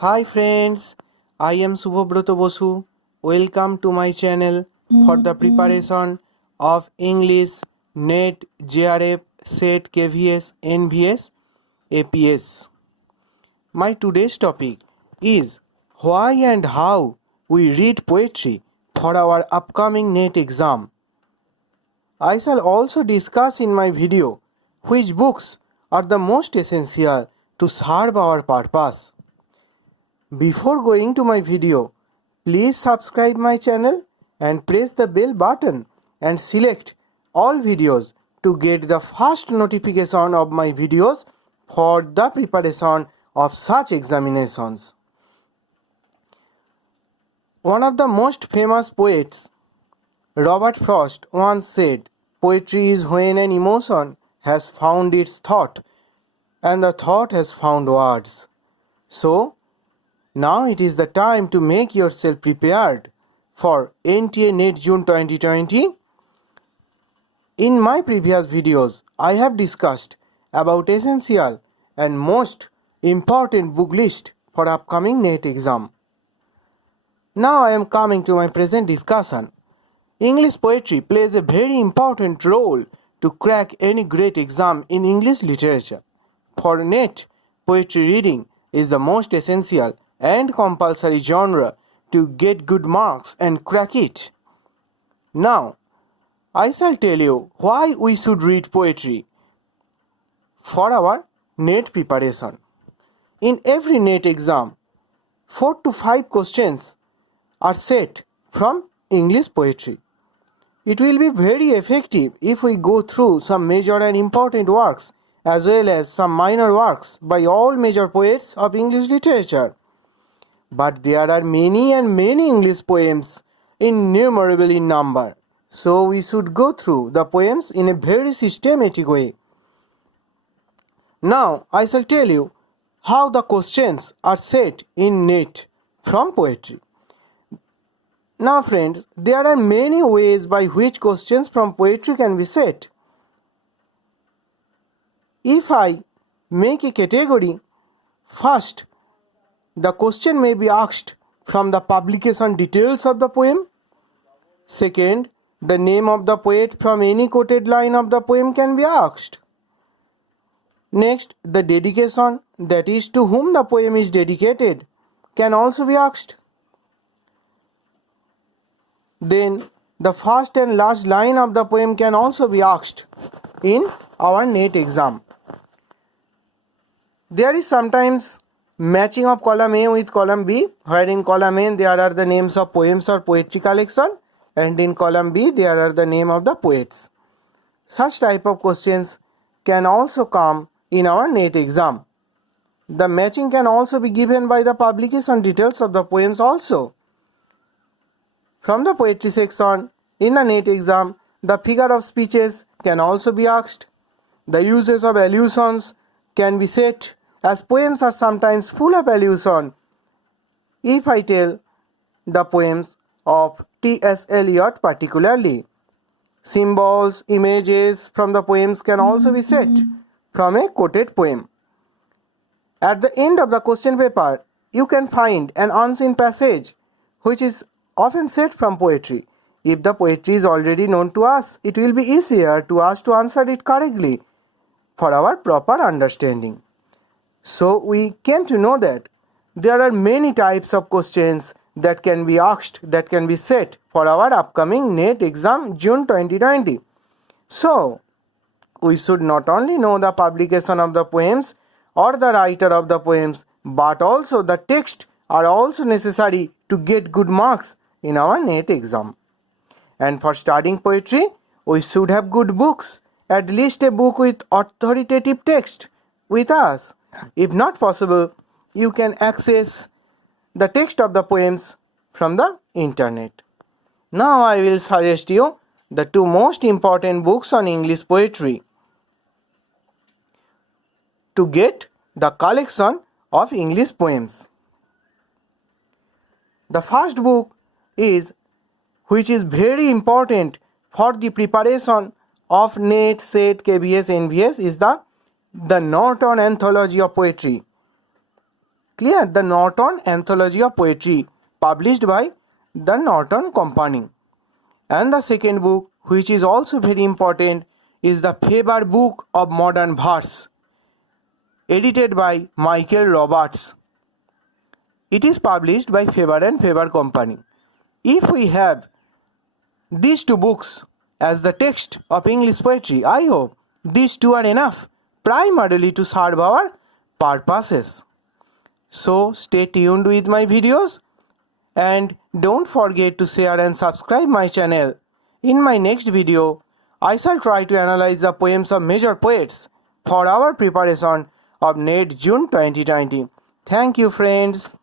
Hi friends, I am Subhobroto Bosu. Welcome to my channel for the preparation of English NET JRF SET KVS NVS APS. My today's topic is why and how we read poetry for our upcoming NET exam. I shall also discuss in my video which books are the most essential to serve our purpose. Before going to my video, please subscribe my channel and press the bell button and select all videos to get the first notification of my videos for the preparation of such examinations. One of the most famous poets, Robert Frost, once said, "Poetry is when an emotion has found its thought and the thought has found words." So, now it is the time to make yourself prepared for NTA NET June 2020. In my previous videos, I have discussed about essential and most important book list for upcoming NET exam. Now I am coming to my present discussion. English poetry plays a very important role to crack any great exam in English literature. For NET, poetry reading is the most essential and compulsory genre to get good marks and crack it. Now, I shall tell you why we should read poetry for our NET preparation. In every NET exam, 4 to 5 questions are set from English poetry. It will be very effective if we go through some major and important works as well as some minor works by all major poets of English literature. But there are many and many English poems, innumerable in number. So we should go through the poems in a very systematic way. Now I shall tell you how the questions are set in NET from poetry. Now friends, there are many ways by which questions from poetry can be set. If I make a category, first, the question may be asked from the publication details of the poem. Second, the name of the poet from any quoted line of the poem can be asked. Next, the dedication, that is to whom the poem is dedicated, can also be asked. Then, the first and last line of the poem can also be asked in our NET exam. There is sometimes matching of column A with column B, where in column A there are the names of poems or poetry collection, and in column B there are the name of the poets. Such type of questions can also come in our NET exam. The matching can also be given by the publication details of the poems also. From the poetry section in the NET exam, the figure of speeches can also be asked. The uses of allusions can be set, as poems are sometimes full of allusion. If I tell the poems of T.S. Eliot particularly, symbols, images from the poems can also be set from a quoted poem. At the end of the question paper, you can find an unseen passage which is often set from poetry. If the poetry is already known to us, it will be easier to us to answer it correctly for our proper understanding. So we came to know that there are many types of questions that can be asked, that can be set for our upcoming NET exam June 2020. So we should not only know the publication of the poems or the writer of the poems, but also the text are also necessary to get good marks in our NET exam. And for studying poetry, we should have good books, at least a book with authoritative text with us. If not possible, you can access the text of the poems from the internet. Now I will suggest you the 2 most important books on English poetry to get the collection of English poems. The first book is, which is very important for the preparation of NET, SET, KVS, NVS, is the Norton Anthology of Poetry. Clear? The Norton Anthology of Poetry, published by the Norton Company. And the second book, which is also very important, is the Faber Book of Modern Verse, edited by Michael Roberts. It is published by Faber and Faber Company. If we have these two books as the text of English poetry, I hope these two are enough primarily to serve our purposes. So stay tuned with my videos and don't forget to share and subscribe my channel. In my next video, I shall try to analyze the poems of major poets for our preparation of NET June 2020. Thank you, friends.